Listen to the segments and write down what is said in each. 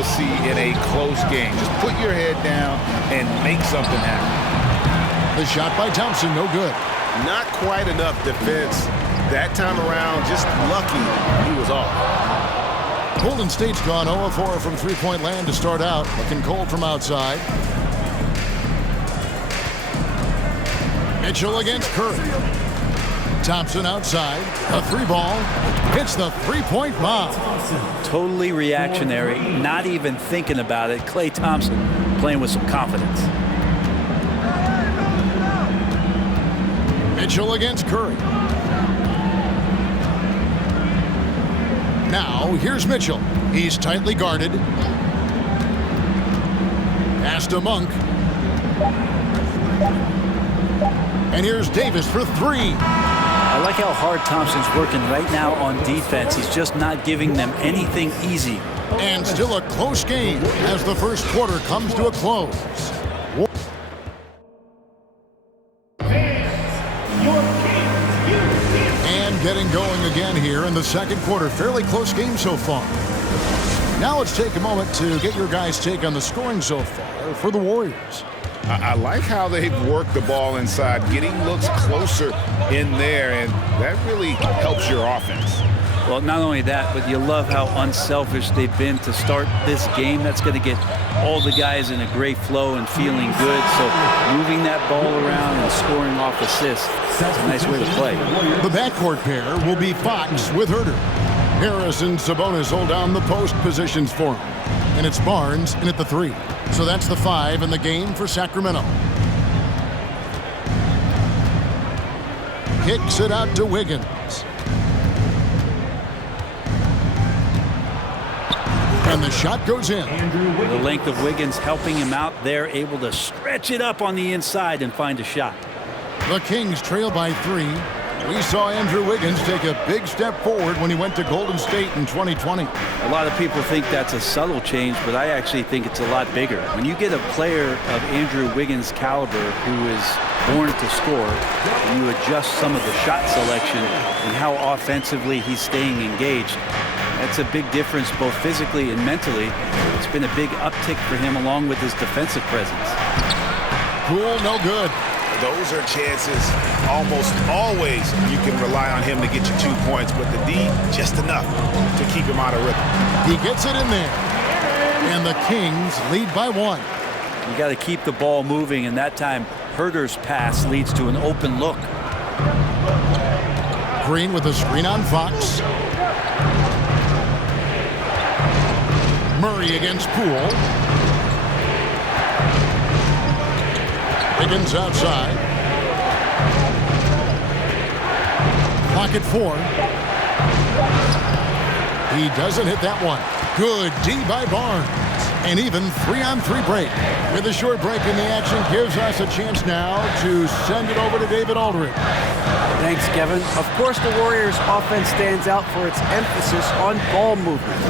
to see in a close game. Just put your head down and make something happen. The shot by Thompson, no good. Not quite enough defense that time around. Just lucky he was off. Golden State's gone 0-4 from three-point land to start out. Looking cold from outside. Mitchell against Curry. Thompson outside. A three ball. Hits the three-point bomb. Totally reactionary. Not even thinking about it. Klay Thompson playing with some confidence. Mitchell against Curry. Now, here's Mitchell. He's tightly guarded. Pass to Monk. And here's Davis for three. I like how hard Thompson's working right now on defense. He's just not giving them anything easy. And still a close game as the first quarter comes to a close. And getting going again here in the second quarter. Fairly close game so far. Now let's take a moment to get your guys' take on the scoring so far for the Warriors. I like how they've worked the ball inside, getting looks closer in there, and that really helps your offense. Well, not only that, but you love how unselfish they've been to start this game. That's going to get all the guys in a great flow and feeling good. So moving that ball around and scoring off assists, that's a nice way to play. The backcourt pair will be Fox with Herter. Harris and Sabonis hold down the post positions for him. And it's Barnes in at the three. So that's the 5 in the game for Sacramento. Kicks it out to Wiggins. And the shot goes in. The length of Wiggins helping him out. They're able to stretch it up on the inside and find a shot. The Kings trail by 3. We saw Andrew Wiggins take a big step forward when he went to Golden State in 2020. A lot of people think that's a subtle change, but I actually think it's a lot bigger. When you get a player of Andrew Wiggins' caliber who is born to score, and you adjust some of the shot selection and how offensively he's staying engaged, that's a big difference both physically and mentally. It's been a big uptick for him along with his defensive presence. Poole, no good. Those are chances almost always you can rely on him to get you 2 points, but the D, just enough to keep him out of rhythm. He gets it in there. And the Kings lead by 1. You got to keep the ball moving, and that time Herter's pass leads to an open look. Green with a screen on Fox. Murray against Poole. Wiggins outside. Clock at 4. He doesn't hit that one. Good D by Barnes. And even 3-on-3 break. With a short break in the action gives us a chance now to send it over to David Aldridge. Thanks, Kevin. Of course, the Warriors' offense stands out for its emphasis on ball movement.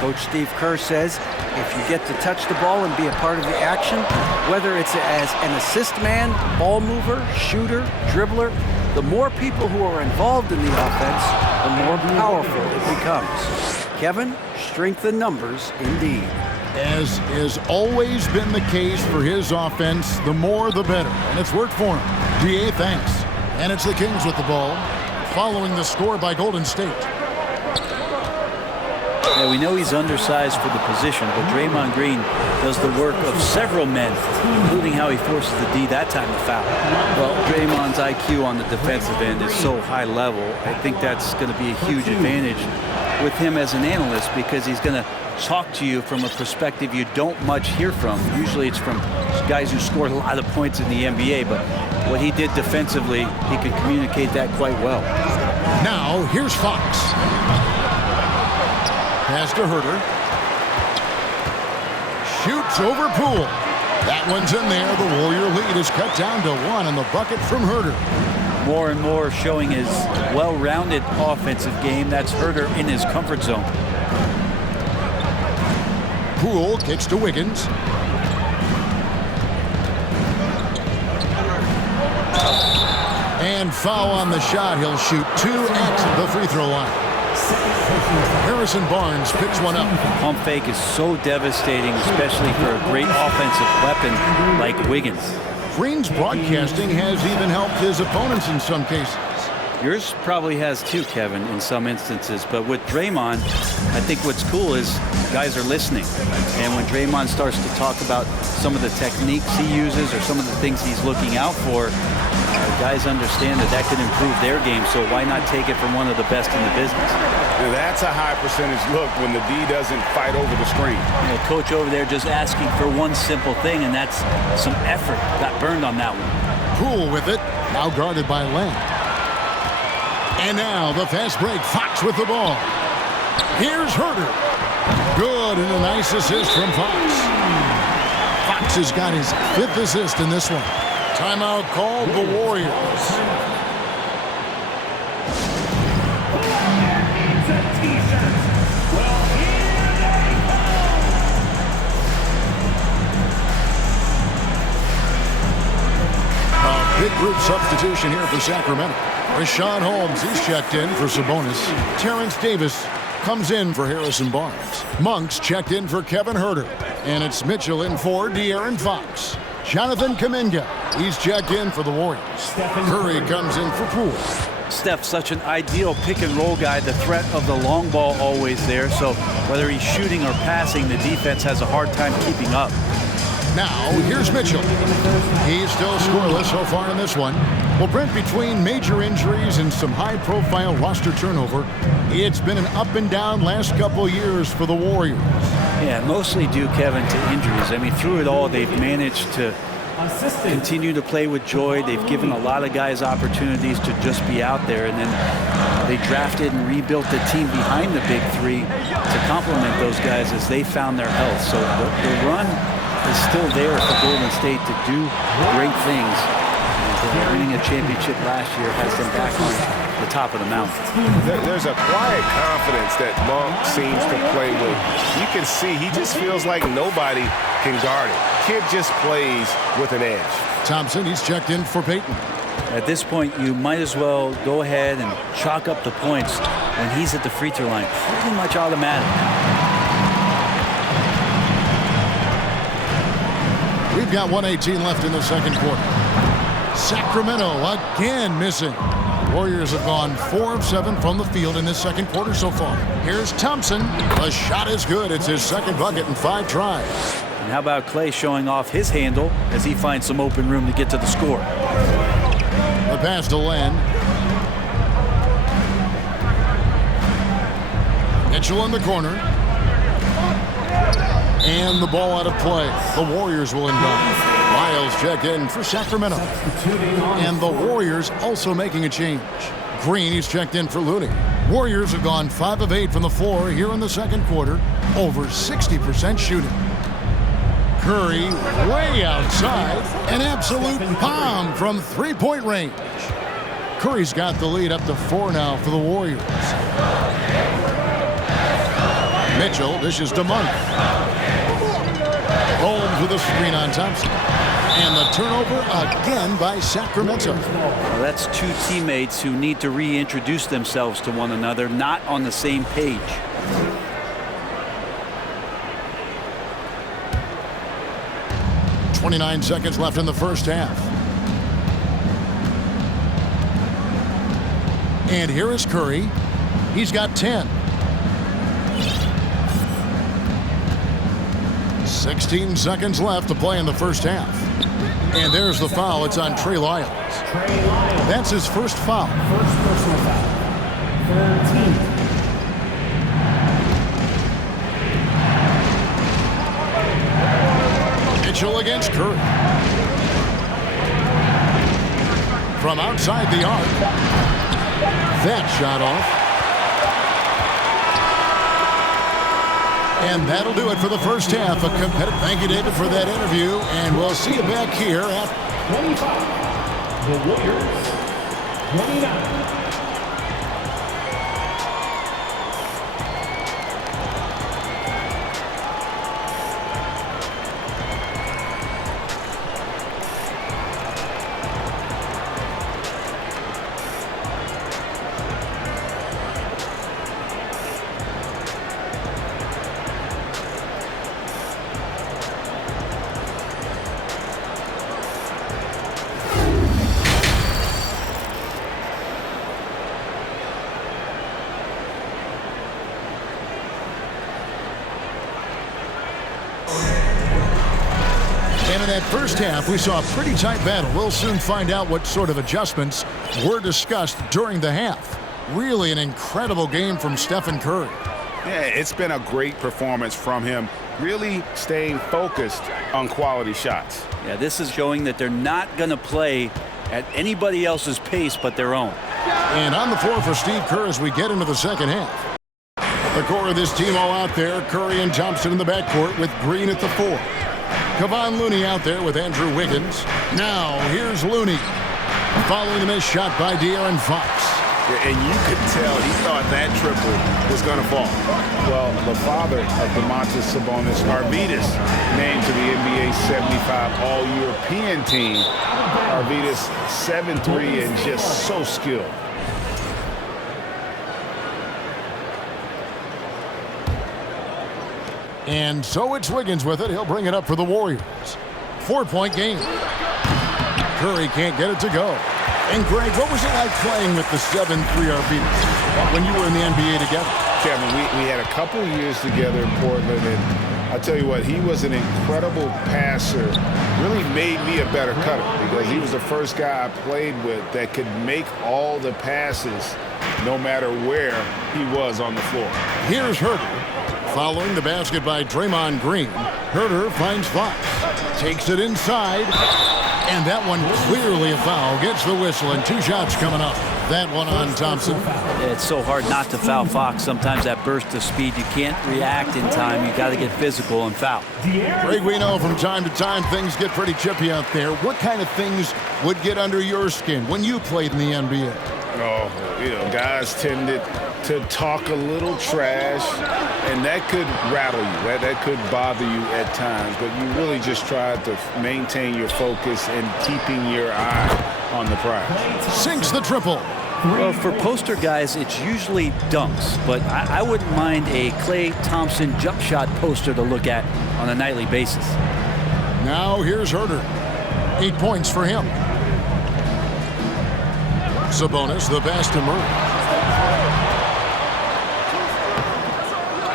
Coach Steve Kerr says if you get to touch the ball and be a part of the action, whether it's as an assist man, ball mover, shooter, dribbler, the more people who are involved in the offense, the more powerful it becomes. Kevin, strength in numbers indeed. As has always been the case for his offense, the more the better. And it's worked for him. DA, thanks. And it's the Kings with the ball, following the score by Golden State. Yeah, we know he's undersized for the position, but Draymond Green does the work of several men, including how he forces the D that time to foul. Well, Draymond's IQ on the defensive end is so high level. I think that's going to be a huge advantage with him as an analyst because he's going to talk to you from a perspective you don't much hear from. Usually it's from guys who scored a lot of points in the NBA, but what he did defensively, he could communicate that quite well. Now, here's Fox. Pass to Herter. Shoots over Poole. That one's in there. The Warrior lead is cut down to 1 on the bucket from Herter. More and more showing his well-rounded offensive game. That's Herter in his comfort zone. Poole kicks to Wiggins. And foul on the shot. He'll shoot 2 at the free throw line. Harrison Barnes picks one up. Pump fake is so devastating, especially for a great offensive weapon like Wiggins. Green's broadcasting has even helped his opponents in some cases. Yours probably has too, Kevin, in some instances. But with Draymond, I think what's cool is guys are listening. And when Draymond starts to talk about some of the techniques he uses or some of the things he's looking out for, guys understand that could improve their game. So why not take it from one of the best in the business? That's a high percentage look when the D doesn't fight over the screen. Coach over there just asking for one simple thing, and that's some effort. Got burned on that one. Poole with it, now guarded by Lamb. And now the fast break, Fox with the ball. Here's Herter. Good, and a nice assist from Fox. Fox has got his 5th assist in this one. Timeout called the Warriors. A big group substitution here for Sacramento. Rashawn Holmes, he's checked in for Sabonis. Terrence Davis comes in for Harrison Barnes. Monk's checked in for Kevin Herter. And it's Mitchell in for De'Aaron Fox. Jonathan Kuminga, he's checked in for the Warriors. Curry comes in for Poole. Steph, such an ideal pick-and-roll guy. The threat of the long ball always there. So whether he's shooting or passing, the defense has a hard time keeping up. Now, here's Mitchell. He's still scoreless so far in this one. Well, Brent, between major injuries and some high-profile roster turnover, it's been an up-and-down last couple years for the Warriors. Yeah, mostly due, Kevin, to injuries. I mean, through it all, they've managed to continue to play with joy. They've given a lot of guys opportunities to just be out there, and then they drafted and rebuilt the team behind the big three to complement those guys as they found their health. So the run is still there for Golden State to do great things. And winning a championship last year has them back on the top of the mountain. There's a quiet confidence that Monk seems to play with. You can see he just feels like nobody can guard it. Kid just plays with an edge. Thompson, he's checked in for Payton. At this point, you might as well go ahead and chalk up the points when he's at the free throw line. Pretty much automatic. We've got 1:18 left in the second quarter. Sacramento again missing. Warriors have gone 4 of 7 from the field in this second quarter so far. Here's Thompson. The shot is good. It's his second bucket in 5 tries. And how about Clay showing off his handle as he finds some open room to get to the score? The pass to Len. Mitchell in the corner. And the ball out of play. The Warriors will inbound. Miles checked in for Sacramento. And the Warriors also making a change. Green, he's checked in for Looney. Warriors have gone 5 of 8 from the floor here in the second quarter. Over 60% shooting. Curry way outside. An absolute bomb from three-point range. Curry's got the lead up to 4 now for the Warriors. Mitchell dishes to Monk. Holmes with a screen on Thompson. And the turnover again by Sacramento. Well, that's 2 teammates who need to reintroduce themselves to one another, not on the same page. .29 seconds left in the first half. And here is Curry. He's got 10. 16 seconds left to play in the first half. And there's the foul. It's on Trey Lyles. That's his first foul. First personal foul. 13. Mitchell against Curry. From outside the arc. That shot off. And that'll do it for the first half. A competitive thank you, David, for that interview. And we'll see you back here at 25. The Warriors. 29. And in that first half, we saw a pretty tight battle. We'll soon find out what sort of adjustments were discussed during the half. Really an incredible game from Stephen Curry. Yeah, it's been a great performance from him, really staying focused on quality shots. Yeah, this is showing that they're not going to play at anybody else's pace but their own. And on the floor for Steve Kerr as we get into the second half. The core of this team all out there. Curry and Thompson in the backcourt with Green at the 4. Kevon Looney out there with Andrew Wiggins. Now, here's Looney. Following the missed shot by De'Aaron Fox. And you could tell he thought that triple was going to fall. Well, the father of Domantas Sabonis, Arvydas, named to the NBA 75 All-European team. Arvydas 7'3" and just so skilled. And so it's Wiggins with it. He'll bring it up for the Warriors. 4-point game. Curry can't get it to go. And Greg, what was it like playing with the 7'3" Arvydas when you were in the NBA together? Kevin, we had a couple years together in Portland, and I tell you what, he was an incredible passer. Really made me a better cutter because he was the first guy I played with that could make all the passes no matter where he was on the floor. Here's Herter. Following the basket by Draymond Green, Herter finds Fox. Takes it inside. And that one clearly a foul. Gets the whistle and 2 shots coming up. That one on Thompson. It's so hard not to foul Fox. Sometimes that burst of speed, you can't react in time. You got to get physical and foul. Greg, we know from time to time things get pretty chippy out there. What kind of things would get under your skin when you played in the NBA? Oh, you know, guys tended to talk a little trash, and that could rattle you. That could bother you at times, but you really just tried to maintain your focus and keeping your eye on the prize. Sinks the triple. Well, for poster guys, it's usually dunks, but I wouldn't mind a Klay Thompson jump shot poster to look at on a nightly basis. Now here's Herter. 8 points for him. Sabonis, the pass to Murray.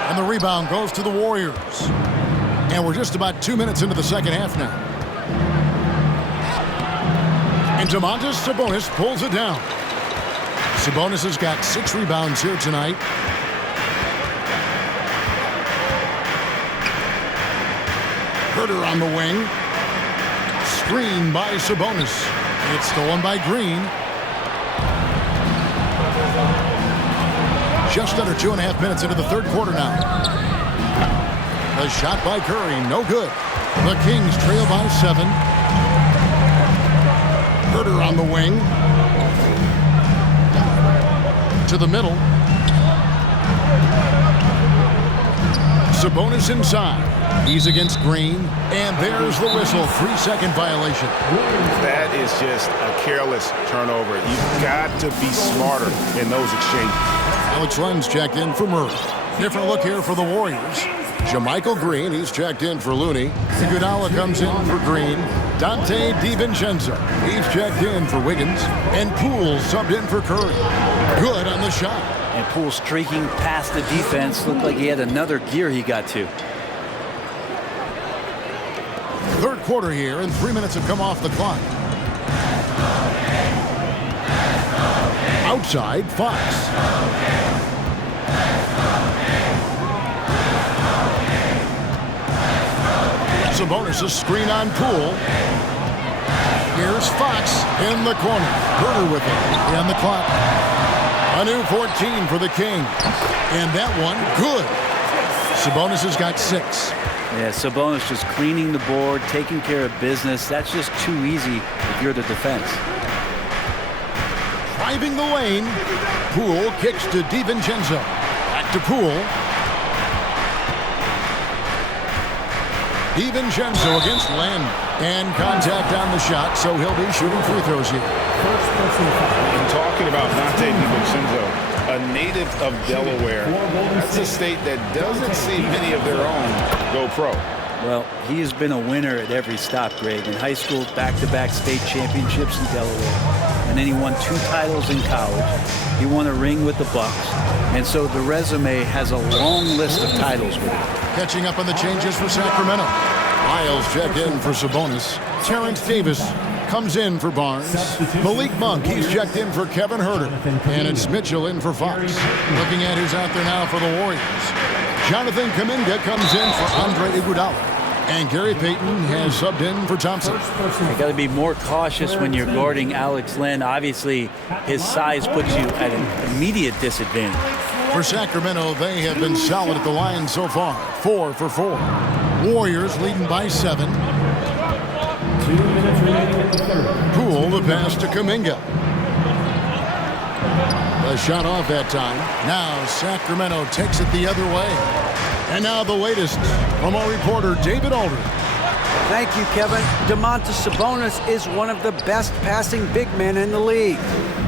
And the rebound goes to the Warriors. And we're just about 2 minutes into the second half now. And Domantas Sabonis pulls it down. Sabonis has got 6 rebounds here tonight. Herter on the wing. Screen by Sabonis. It's stolen by Green. Just under 2.5 minutes into the third quarter now. A shot by Curry, no good. The Kings trail by 7. Herter on the wing. To the middle. Sabonis inside. He's against Green. And there's the whistle. 3-second violation. That is just a careless turnover. You've got to be smarter in those exchanges. Alex Len's checked in for Murray. Different look here for the Warriors. JaMychal Green, he's checked in for Looney. Iguodala comes in for Green. Dante DiVincenzo, he's checked in for Wiggins. And Poole subbed in for Curry. Good on the shot. And Poole streaking past the defense. Looked like he had another gear he got to. Third quarter here, and 3 minutes have come off the clock. Outside, Fox. Sabonis' screen on Poole. Here's Fox in the corner. Herter with it. And the clock. A new 14 for the Kings. And that one, good. Sabonis has got 6. Yeah, Sabonis just cleaning the board, taking care of business. That's just too easy if you're the defense. Driving the lane. Poole kicks to DiVincenzo. Back to Poole. DiVincenzo against Len. And contact on the shot, so he'll be shooting free throws here. And talking about Dante DiVincenzo, a native of Delaware, that's a state that doesn't see many of their own go pro. Well, he has been a winner at every stop, Greg. In high school, back-to-back state championships in Delaware. And then he won 2 titles in college. He won a ring with the Bucks. And so the resume has a long list of titles with it. Catching up on the changes for Sacramento. Lyles checked in for Sabonis. Terrence Davis comes in for Barnes. Malik Monk, he's checked in for Kevin Huerter. And it's Mitchell in for Fox. Looking at who's out there now for the Warriors. Jonathan Kuminga comes in for Andre Iguodala. And Gary Payton has subbed in for Thompson. You got to be more cautious when you're guarding Alex Len. Obviously, his size puts you at an immediate disadvantage. For Sacramento, they have been solid at the line so far. 4 for 4. Warriors leading by 7. 2 minutes remaining in the third. Poole the pass to Kuminga. The shot off that time. Now Sacramento takes it the other way. And now the latest from our reporter, David Aldridge. Thank you, Kevin. Domantas Sabonis is one of the best passing big men in the league.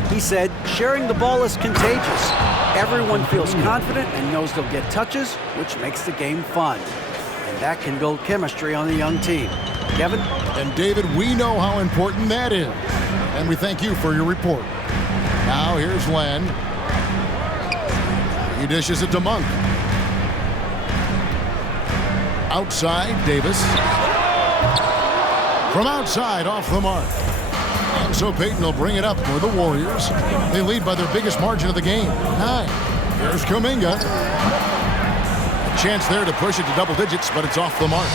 He said, sharing the ball is contagious. Everyone feels confident and knows they'll get touches, which makes the game fun. And that can build chemistry on the young team. Kevin? And David, we know how important that is. And we thank you for your report. Now here's Len. He dishes it to Monk. Outside, Davis. From outside, off the mark. And so Payton will bring it up for the Warriors. They lead by their biggest margin of the game, 9. Here's Kuminga. A chance there to push it to double digits, but it's off the mark.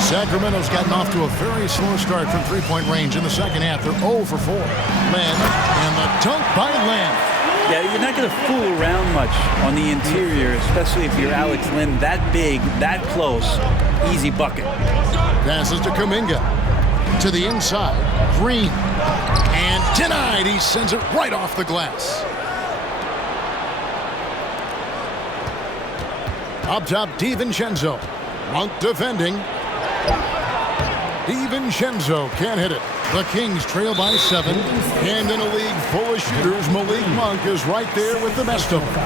Sacramento's gotten off to a very slow start from three-point range in the second half. They're 0 for 4. Len, and the dunk by Len. Yeah, you're not going to fool around much on the interior, especially if you're Alex Len, that big, that close, easy bucket. Passes to Kuminga. To the inside. Green. And denied. He sends it right off the glass. Up top, DiVincenzo. Monk defending. DiVincenzo can't hit it. The Kings trail by 7. And in a league full of shooters, Malik Monk is right there with the best of them.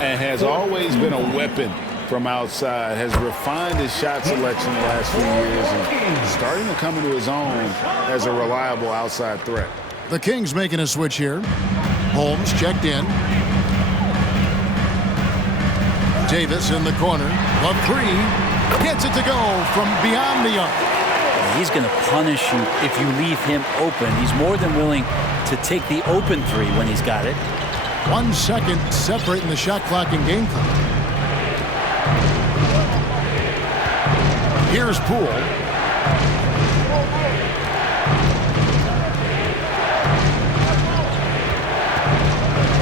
And has always been a weapon from outside. Has refined his shot selection the last few years and starting to come into his own as a reliable outside threat. The Kings making a switch here. Holmes checked in. Davis in the corner. Love 3. Gets it to go from beyond the arc. He's going to punish you if you leave him open. He's more than willing to take the open 3 when he's got it. 1 second separating the shot clock and game clock. Here's Poole.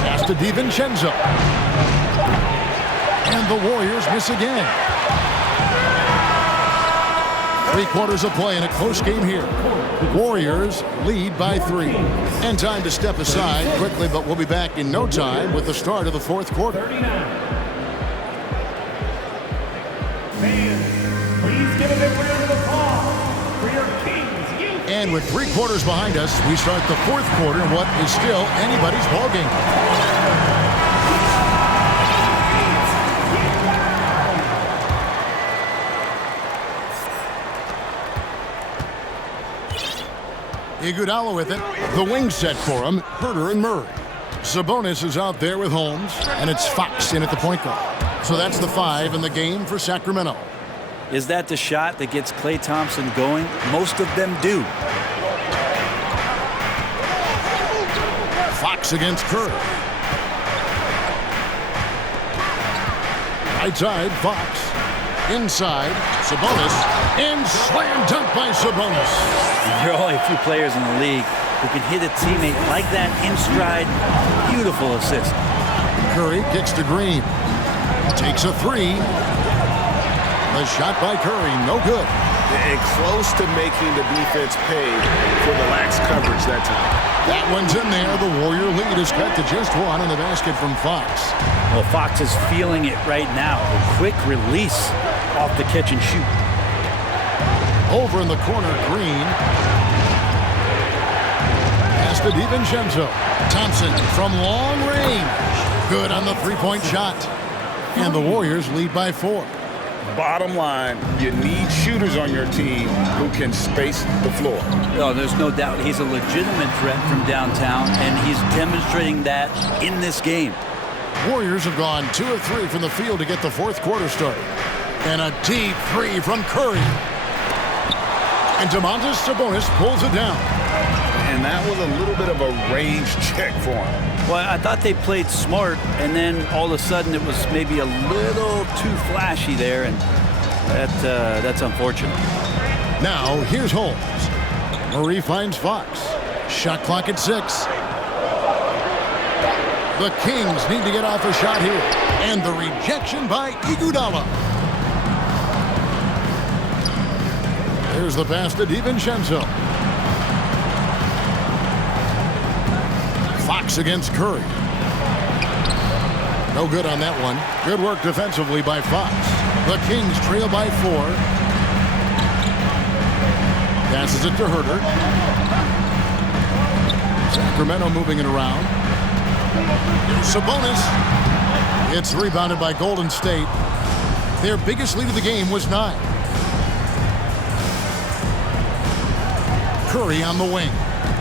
Pass to DiVincenzo. And the Warriors miss again. 3 quarters of play in a close game here. Warriors lead by 3. And time to step aside quickly, but we'll be back in no time with the start of the 4th quarter. 39. Fans, please give a big round of applause for your Kings youth. And with 3 quarters behind us, we start the 4th quarter in what is still anybody's ballgame. Iguodala with it. The wing set for him. Huerter and Murray. Sabonis is out there with Holmes, and it's Fox in at the point guard. So that's the 5 in the game for Sacramento. Is that the shot that gets Klay Thompson going? Most of them do. Fox against Curry. Right side, Fox. Inside, Sabonis. And slam dunk by Sabonis. There are only a few players in the league who can hit a teammate like that in stride. Beautiful assist. Curry kicks to Green. Takes a 3. The shot by Curry, no good. And close to making the defense pay for the lax coverage that time. That one's in there. The Warrior lead is cut to just 1 in the basket from Fox. Well, Fox is feeling it right now. A quick release off the catch and shoot. Over in the corner, Green. Pass to DiVincenzo. Thompson from long range. Good on the 3-point shot. And the Warriors lead by 4. Bottom line, you need shooters on your team who can space the floor. Oh, there's no doubt he's a legitimate threat from downtown, and he's demonstrating that in this game. Warriors have gone 2 of 3 from the field to get the fourth quarter started. And a deep three from Curry. And Domantas Sabonis pulls it down. And that was a little bit of a range check for him. Well, I thought they played smart, and then all of a sudden it was maybe a little too flashy there, and that's unfortunate. Now, here's Holmes. Murray finds Fox. Shot clock at 6. The Kings need to get off a shot here. And the rejection by Iguodala. Here's the pass to DiVincenzo. Fox against Curry. No good on that one. Good work defensively by Fox. The Kings trail by 4. Passes it to Herter. Sacramento moving it around. Here's Sabonis. It's rebounded by Golden State. Their biggest lead of the game was 9. Curry on the wing.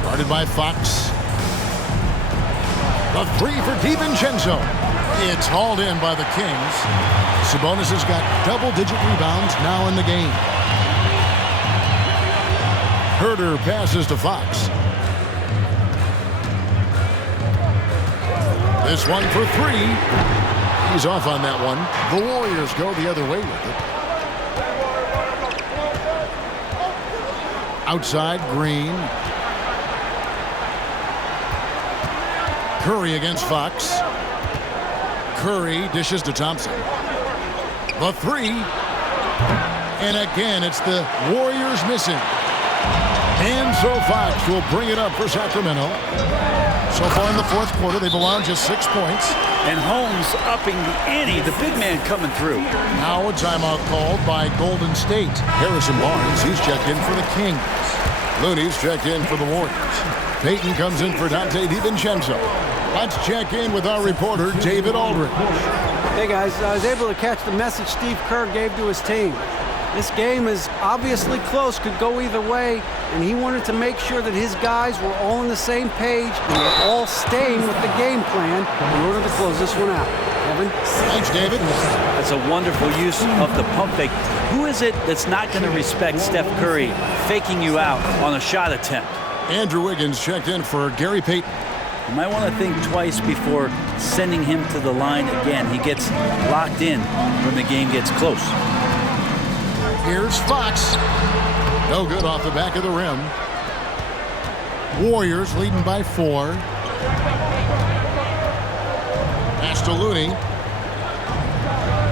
Guarded by Fox. The three for DiVincenzo. It's hauled in by the Kings. Sabonis has got double-digit rebounds now in the game. Herter passes to Fox. This one for 3. He's off on that one. The Warriors go the other way with it. Outside, Green. Curry against Fox. Curry dishes to Thompson. The 3. And again, it's the Warriors missing. And so Fox will bring it up for Sacramento. So far in the fourth quarter, they've allowed just 6 points. And Holmes upping the ante, the big man coming through. Now a timeout called by Golden State. Harrison Barnes, he's checked in for the Kings. Looney's checked in for the Warriors. Payton comes in for Dante DiVincenzo. Let's check in with our reporter, David Aldridge. Hey guys, I was able to catch the message Steve Kerr gave to his team. This game is obviously close, could go either way, and he wanted to make sure that his guys were all on the same page and were all staying with the game plan in order to close this one out. Kevin? Thanks, David. That's a wonderful use of the pump fake. Who is it that's not going to respect Steph Curry faking you out on a shot attempt? Andrew Wiggins checked in for Gary Payton. You might want to think twice before sending him to the line again. He gets locked in when the game gets close. Here's Fox. No good off the back of the rim. Warriors leading by 4. Pass to Looney.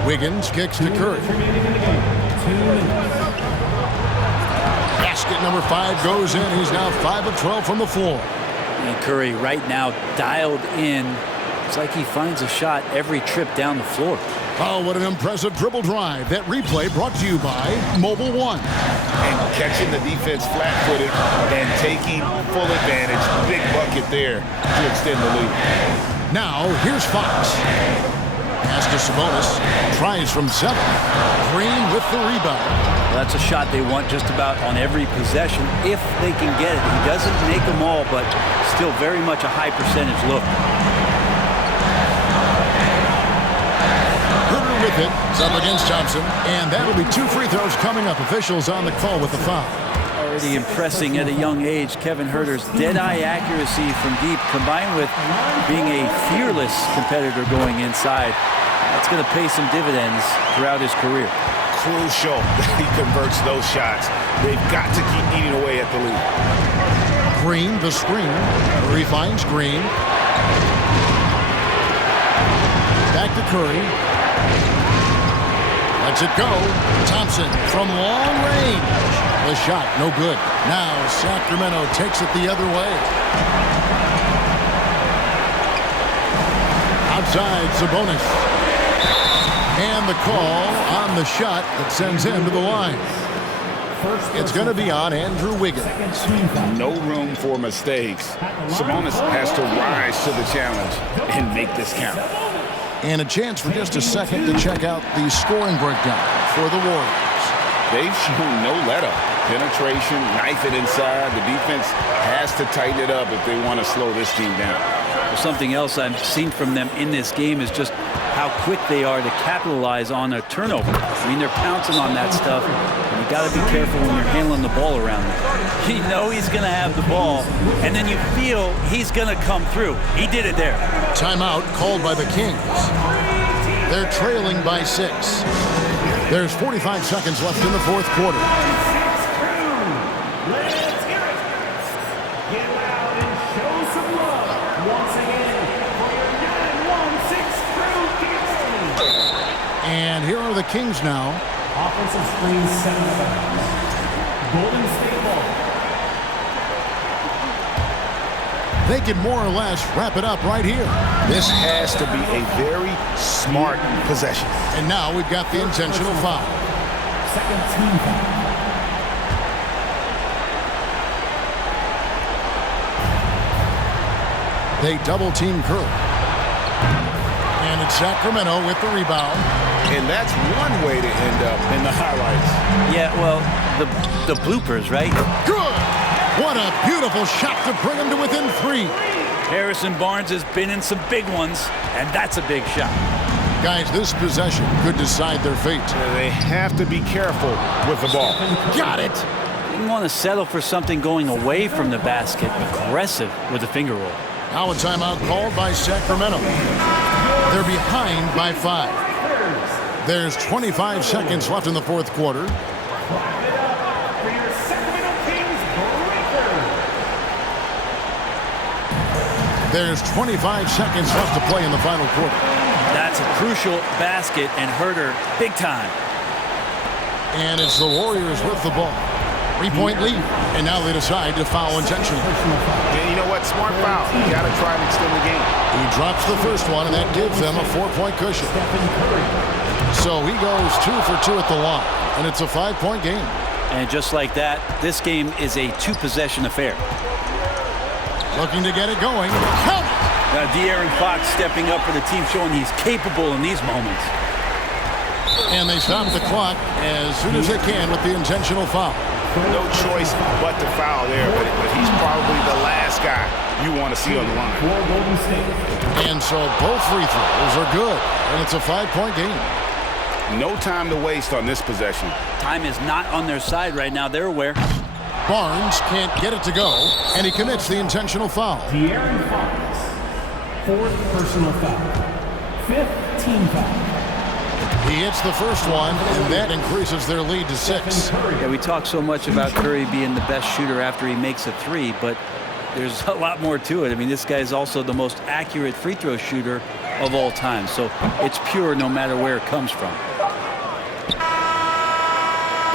Wiggins kicks to Curry. Basket number 5 goes in. He's now 5 of 12 from the floor. And Curry right now dialed in. It's like he finds a shot every trip down the floor. Oh, what an impressive dribble drive. That replay brought to you by Mobile One. And catching the defense flat-footed and taking full advantage. Big bucket there to extend the lead. Now, here's Fox. Pass to Sabonis. Tries from 7. Green with the rebound. Well, that's a shot they want just about on every possession if they can get it. He doesn't make them all, but still very much a high percentage look. Herter with it. It's up against Thompson. And that'll be 2 free throws coming up. Officials on the call with the foul. Already impressing at a young age, Kevin Herter's dead-eye accuracy from deep combined with being a fearless competitor going inside. That's going to pay some dividends throughout his career. Crucial that he converts those shots. They've got to keep eating away at the lead. Green, the screen. Curry finds Green. Back to Curry. Lets it go. Thompson from long range. The shot, no good. Now Sacramento takes it the other way. Outside, Sabonis. And the call on the shot that sends him to the line. It's going to be on Andrew Wiggins. No room for mistakes. Sabonis has to rise to the challenge and make this count. And a chance for just a second to check out the scoring breakdown for the Warriors. They've shown no let-up. Penetration, knife it inside. The defense has to tighten it up if they want to slow this team down. Something else I've seen from them in this game is just how quick they are to capitalize on a turnover. I mean, they're pouncing on that stuff, and you got to be careful when you're handling the ball around them. You know he's going to have the ball, and then you feel he's going to come through. He did it there. Timeout called by the Kings. They're trailing by 6. There's 45 seconds left in the fourth quarter. And here are the Kings now. Offensive screen 7 Golden State ball. They can more or less wrap it up right here. This has to be a very smart possession. And now we've got the intentional foul. Second team foul. They double-team Curry. And it's Sacramento with the rebound. And that's one way to end up in the highlights. Yeah, well, the bloopers, right? Good! What a beautiful shot to bring them to within 3. Harrison Barnes has been in some big ones, and that's a big shot. Guys, this possession could decide their fate. They have to be careful with the ball. Got it! Didn't want to settle for something going away from the basket. Aggressive with a finger roll. Now a timeout called by Sacramento. They're behind by 5. There's 25 seconds left in the fourth quarter. There's 25 seconds left to play in the final quarter. That's a crucial basket and hurt her big time. And it's the Warriors with the ball. 3-point lead. And now they decide to foul intentionally. And you know what? Smart foul. You got to try and extend the game. He drops the first one, and that gives them a 4-point cushion. So he goes 2 for 2 at the line, and it's a 5-point game. And just like that, this game is a 2-possession affair. Looking to get it going. Count it! Now, De'Aaron Fox stepping up for the team, showing he's capable in these moments. And they stop the clock as soon as they can with the intentional foul. No choice but to foul there, but he's probably the last guy you want to see on the line. And so both free throws are good, and it's a 5-point game. No time to waste on this possession. Time is not on their side right now. They're aware. Barnes can't get it to go, and he commits the intentional foul. De'Aaron Fox, 4th personal foul, 5th team foul. He hits the first one, and that increases their lead to 6. Yeah, we talk so much about Curry being the best shooter after he makes a 3, but there's a lot more to it. I mean, this guy is also the most accurate free throw shooter of all time, so it's pure no matter where it comes from.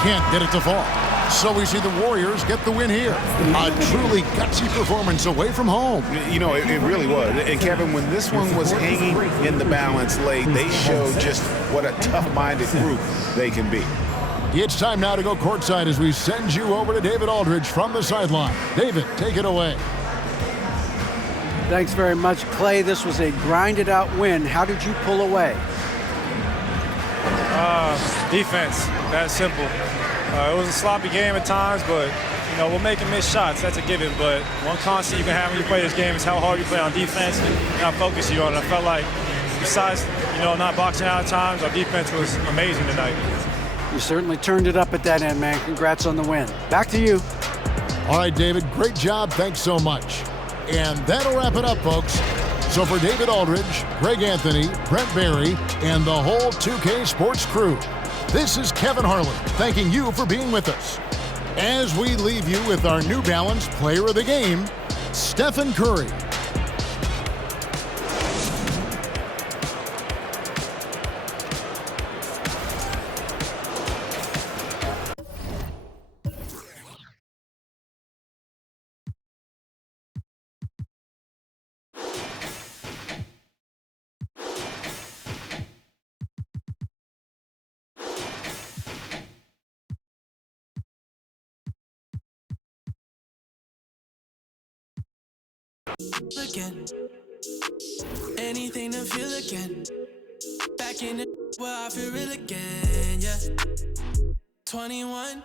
Can't get it to fall. So we see the Warriors get the win here. A truly gutsy performance away from home. You know, it really was. And Kevin, when this one was hanging in the balance late, they showed just what a tough-minded group they can be. It's time now to go courtside as we send you over to David Aldridge from the sideline. David, take it away. Thanks very much, Clay. This was a grinded-out win. How did you pull away? Defense. That's simple. It was a sloppy game at times, but, you know, we're making missed shots. That's a given. But one constant you can have when you play this game is how hard you play on defense and how focused you are. And I felt like, besides, you know, not boxing out at times, our defense was amazing tonight. You certainly turned it up at that end, man. Congrats on the win. Back to you. All right, David, great job. Thanks so much. And that'll wrap it up, folks. So for David Aldridge, Greg Anthony, Brent Barry, and the whole 2K Sports crew, this is Kevin Harlan thanking you for being with us. As we leave you with our New Balance Player of the Game, Stephen Curry. Again, anything to feel again. Back in the where I feel real again, yeah. 21.